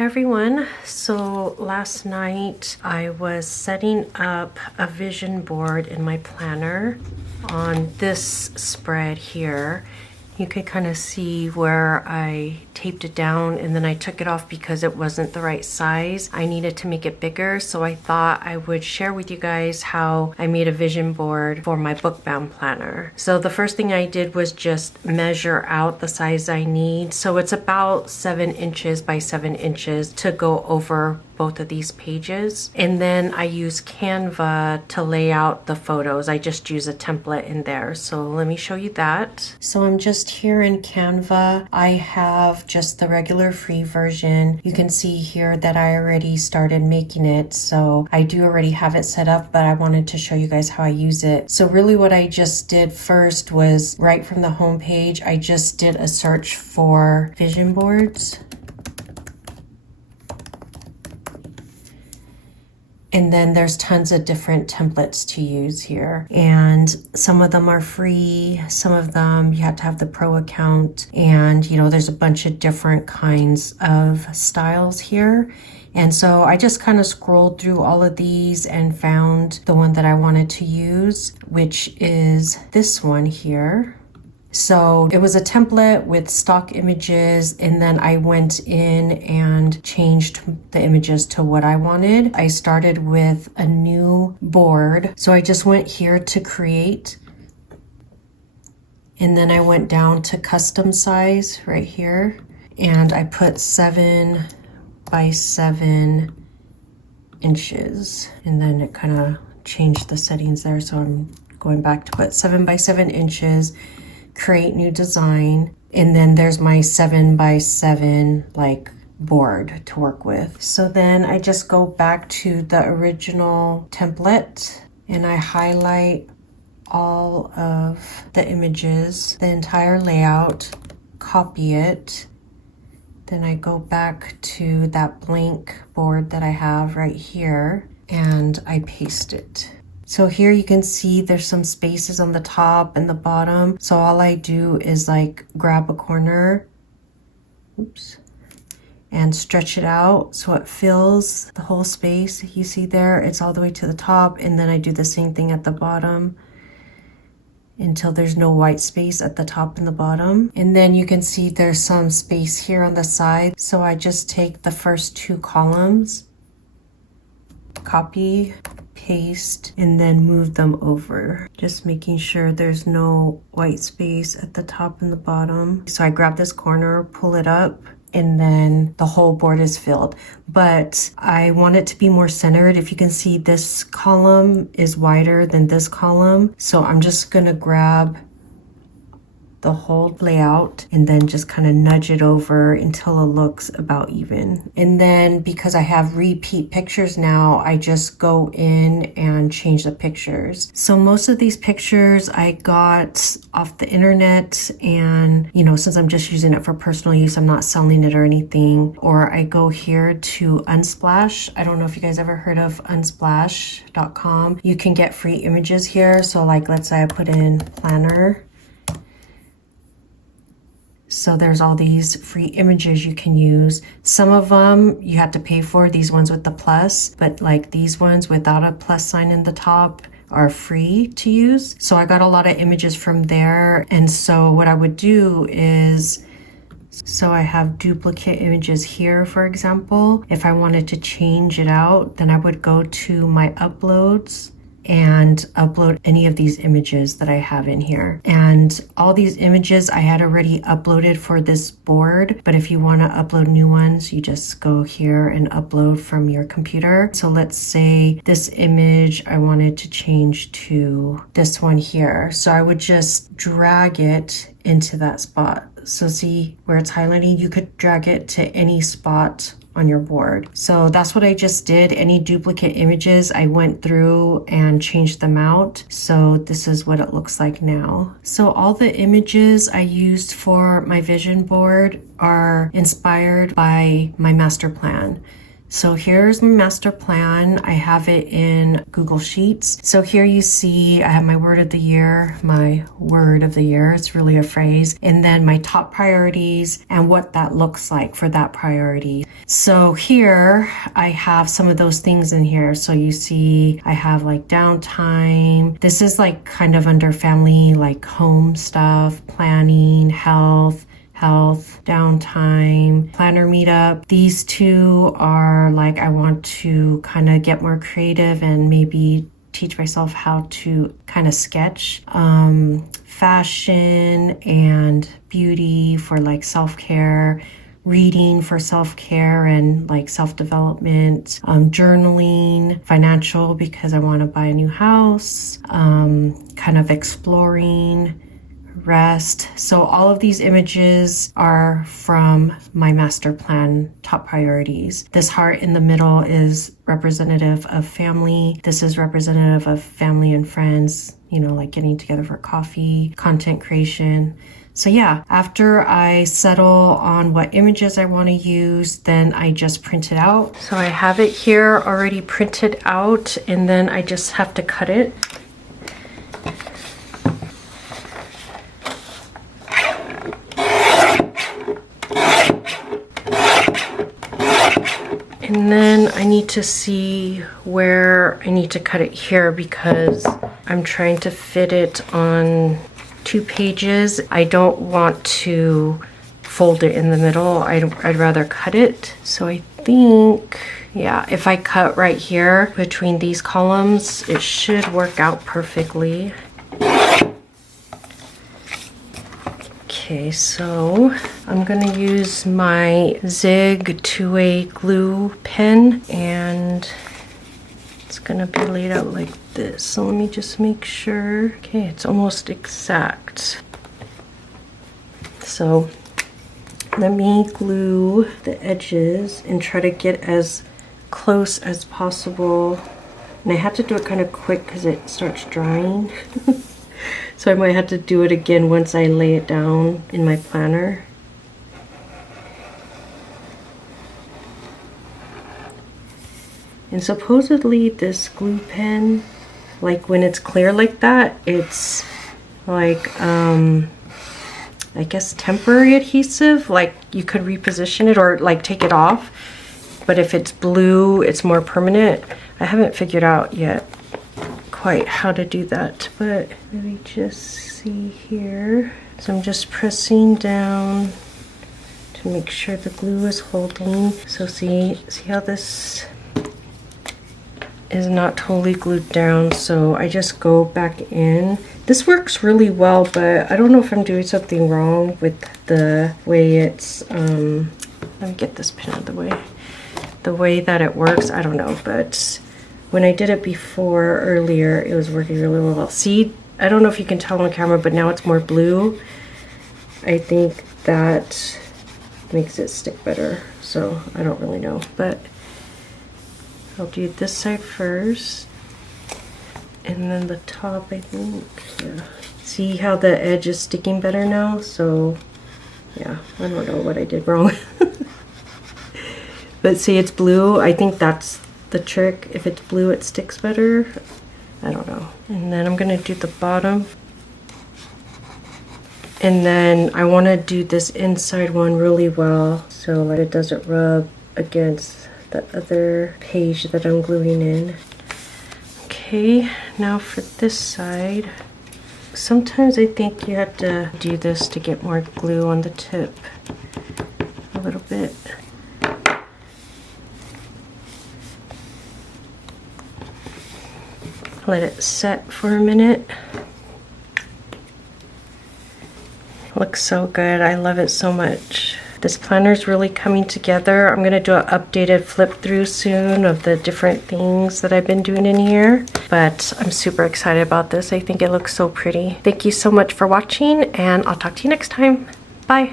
Hi everyone. So last night I was setting up a vision board in my planner on this spread here. You can kind of see where I taped it down and then I took it off because it wasn't the right size. I needed to make it bigger, so I thought I would share with you guys how I made a vision board for my bookbound planner. So the first thing I did was just measure out the size I need. So it's about 7 inches by 7 inches to go over both of these pages. And then I use Canva to lay out the photos. I just use a template in there. So let me show you that. So I'm just here in Canva. I have just the regular free version. You can see here that I already started making it. So I do already have it set up, but I wanted to show you guys how I use it. So really what I just did first was right from the home page, I just did a search for vision boards. And then there's tons of different templates to use here. And some of them are free. Some of them you have to have the pro account. And there's a bunch of different kinds of styles here. And so I just kind of scrolled through all of these and found the one that I wanted to use, which is this one here. So it was a template with stock images, and then I went in and changed the images to what I wanted. I started with a new board. So I just went here to create, and then I went down to custom size right here, and I put 7 by 7 inches, and then it kind of changed the settings there. So I'm going back to put 7 by 7 inches, create new design, and then there's my 7 by 7 board to work with. So then I just go back to the original template and I highlight all of the images, the entire layout, copy it. Then I go back to that blank board that I have right here and I paste it. So here you can see there's some spaces on the top and the bottom. So all I do is grab a corner, and stretch it out so it fills the whole space. You see there, it's all the way to the top. And then I do the same thing at the bottom until there's no white space at the top and the bottom. And then you can see there's some space here on the side. So I just take the first 2 columns, copy, paste, and then move them over, just making sure there's no white space at the top and the bottom. So I grab this corner, pull it up, and then the whole board is filled. But I want it to be more centered. If you can see, this column is wider than this column. So I'm just gonna grab the whole layout and then just kind of nudge it over until it looks about even. And then because I have repeat pictures now, I just go in and change the pictures. So most of these pictures I got off the internet, and since I'm just using it for personal use, I'm not selling it or anything. Or I go here to Unsplash. I don't know if you guys ever heard of unsplash.com. You can get free images here. So let's say I put in planner. So there's all these free images you can use. Some of them you have to pay for, these ones with the plus, but these ones without a plus sign in the top are free to use. So I got a lot of images from there. And so what I would do is, so I have duplicate images here, for example. If I wanted to change it out, then I would go to my uploads and upload any of these images that I have in here. And all these images I had already uploaded for this board, but if you want to upload new ones, you just go here and upload from your computer. So let's say this image I wanted to change to this one here. So I would just drag it into that spot. So see where it's highlighting? You could drag it to any spot on your board. So that's what I just did. Any duplicate images, I went through and changed them out. So this is what it looks like now. So all the images I used for my vision board are inspired by my master plan. So here's my master plan. I have it in Google Sheets. So here you see I have my word of the year, it's really a phrase, and then my top priorities and what that looks like for that priority. So here I have some of those things in here. So you see I have like downtime. This is like kind of under family, like home stuff, planning, health, downtime, planner meetup. These two are like I want to kind of get more creative and maybe teach myself how to kind of sketch. Fashion and beauty for like self-care, reading for self-care and like self-development, journaling, financial because I want to buy a new house, kind of exploring, rest. So all of these images are from my master plan top priorities. This heart in the middle is representative of family. This is representative of family and friends, you know, like getting together for coffee, content creation. So yeah, after I settle on what images I want to use, then I just print it out. So I have it here already printed out, and then I just have to cut it. And then I need to see where I need to cut it here because I'm trying to fit it on 2 pages. I don't want to fold it in the middle. I'd rather cut it. So I think, yeah, if I cut right here between these columns, it should work out perfectly. Okay, so I'm gonna use my Zig 2A glue pen and it's gonna be laid out like this. So let me just make sure. Okay, it's almost exact. So let me glue the edges and try to get as close as possible. And I have to do it kind of quick because it starts drying. So I might have to do it again once I lay it down in my planner. And supposedly this glue pen, like when it's clear like that, it's like, I guess temporary adhesive, like you could reposition it or like take it off. But if it's blue, it's more permanent. I haven't figured out yet quite how to do that, but let me just see here. So I'm just pressing down to make sure the glue is holding. So see how this is not totally glued down, so I just go back in. This works really well, but I don't know if I'm doing something wrong with the way it's let me get this pin out of the way. The way that it works, I don't know, but when I did it before earlier, it was working really well. See, I don't know if you can tell on camera, but now it's more blue. I think that makes it stick better, so I don't really know, but I'll do this side first, and then the top, I think, yeah. See how the edge is sticking better now? So, yeah, I don't know what I did wrong. But see, it's blue. I think that's the trick. If it's blue, it sticks better. I don't know. And then I'm gonna do the bottom. And then I wanna do this inside one really well so like it doesn't rub against the other page that I'm gluing in. Okay, now for this side. Sometimes I think you have to do this to get more glue on the tip a little bit. Let it set for a minute. Looks so good. I love it so much. This planner is really coming together. I'm going to do an updated flip through soon of the different things that I've been doing in here. But I'm super excited about this. I think it looks so pretty. Thank you so much for watching, and I'll talk to you next time. Bye.